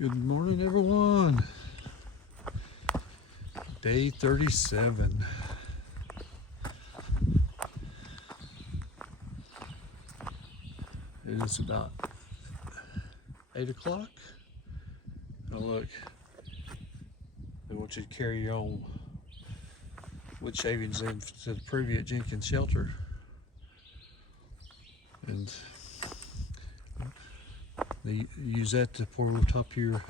Good morning, everyone. Day 37. It is about 8 o'clock. Now look, they want you to carry your own wood shavings in to the privy at Jenkins Shelter. And they use that to pour over top of your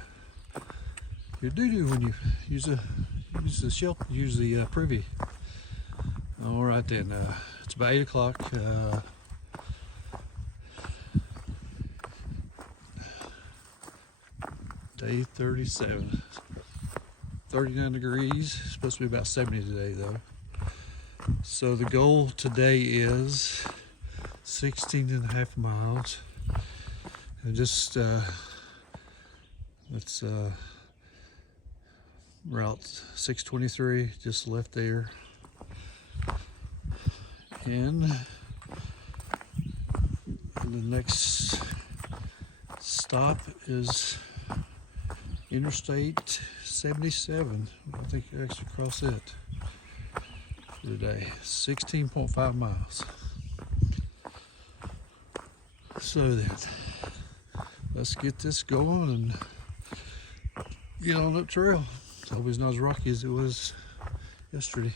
doo-doo when you use the shelter, use the privy. All right then, it's about 8 o'clock. Day 37, 39 degrees, it's supposed to be about 70 today though. So the goal today is 16.5 miles. And just, that's Route 623, just left there. And the next stop is Interstate 77. I think you actually cross it for today. 16.5 miles. So then, let's get this going and get on that trail. It's always not as rocky as it was yesterday.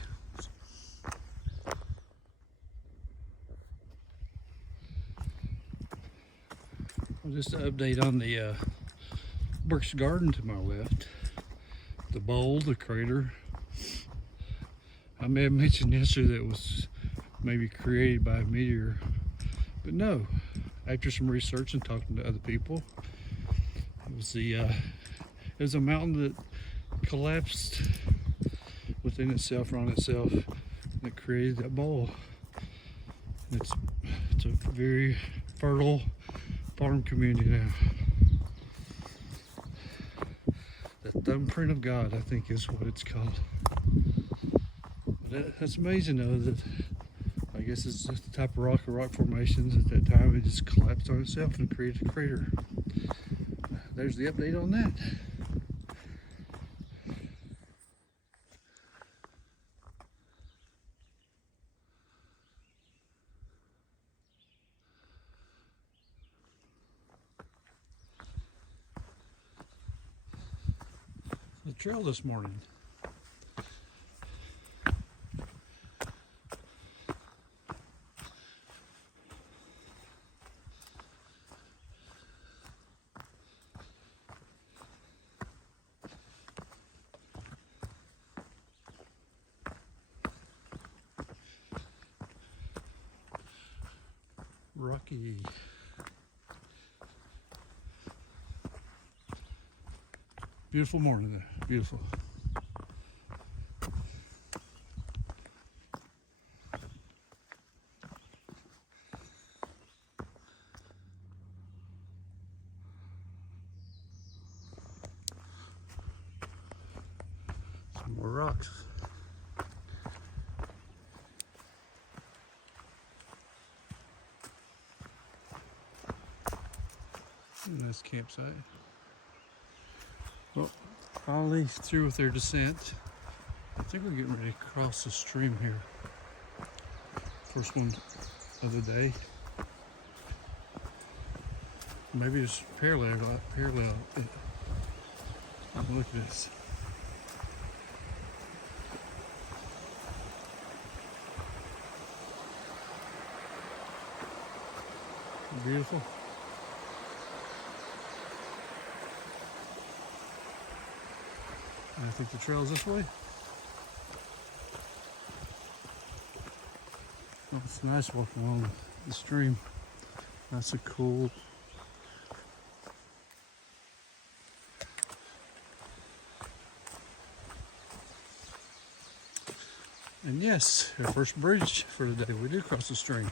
Well, just an update on the Burke's Garden to my left. The bowl, the crater. I may have mentioned yesterday that it was maybe created by a meteor, but no. After some research and talking to other people, it was a mountain that collapsed within itself or on itself that created that bowl. It's a very fertile farm community now. The thumbprint of God, I think, is what it's called. That's amazing though, that I guess it's just the type of rock or rock formations at that time. It just collapsed on itself and created a crater. There's the update on that. The trail this morning. Rocky. Beautiful morning there, beautiful. Some more rocks. Nice campsite. Well, finally through with their descent. I think we're getting ready to cross the stream here. First one of the day. Maybe it's parallel. Look at this. Beautiful. I think the trail's this way. Oh, it's nice walking along the stream. That's a cool. And yes, our first bridge for the day. We do cross the stream.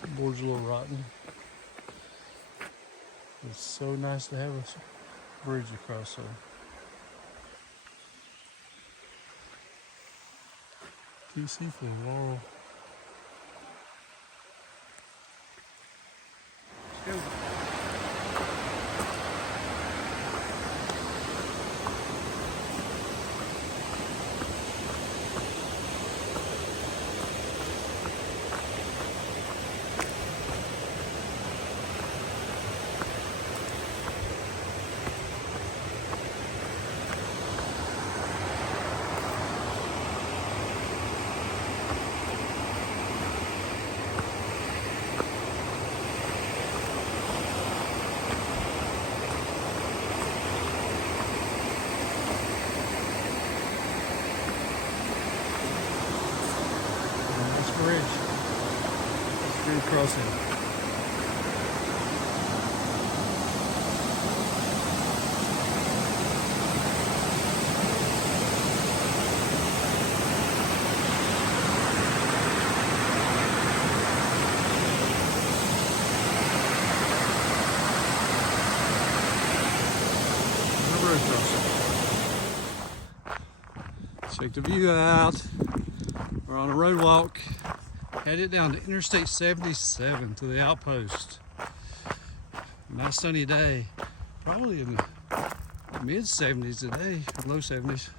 The board's a little rotten. It's so nice to have a bridge across there. TC for Laurel. Let's go. Bridge. Thru crossing. Bridge crossing. Check the view out. We're on a road walk. Headed down to Interstate 77 to the outpost. Nice sunny day. Probably in the mid 70s today, low 70s.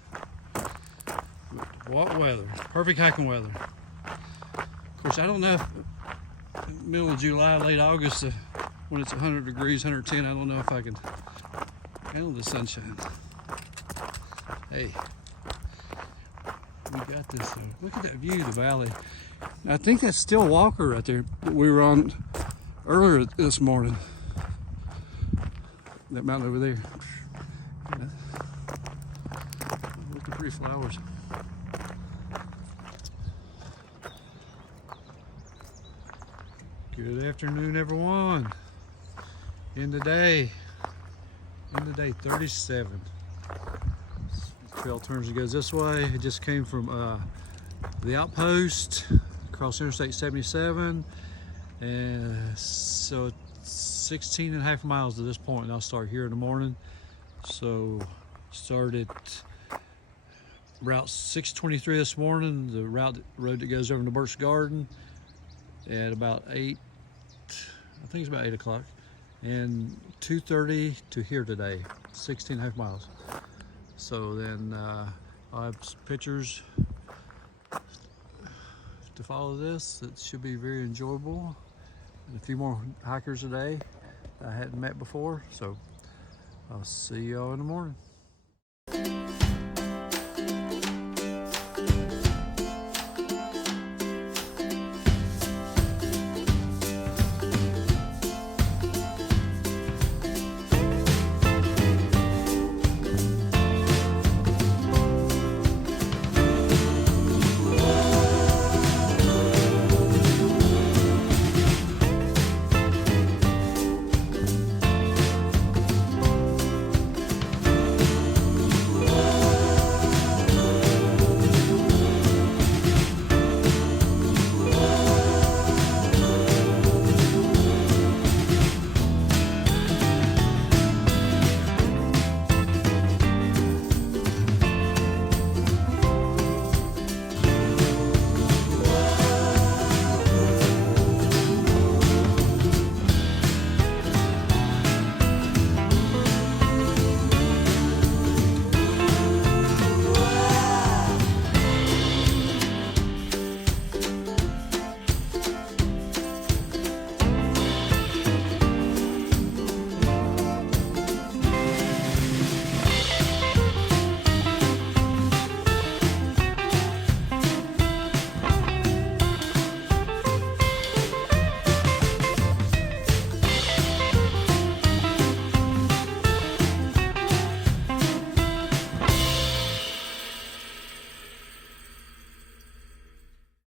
What weather. Perfect hiking weather. Of course, I don't know if middle of July, late August, when it's 100 degrees, 110, I don't know if I can handle the sunshine. Hey, we got this. Look at that view of the valley. I think that's still Walker right there that we were on earlier this morning. That mountain over there. Look at the pretty flowers. Good afternoon, everyone. In the day 37. The trail turns and goes this way. It just came from the outpost. Across Interstate 77, and so it's 16 and a half miles to this point, and I'll start here in the morning. So started Route 623 this morning, the road that goes over into Burke's Garden, at about 8, I think it's about 8 o'clock, and 2:30 to here today, 16 and a half miles. So then I'll have some pictures to follow this. It should be very enjoyable, and a few more hikers today I hadn't met before, so I'll see y'all in the morning.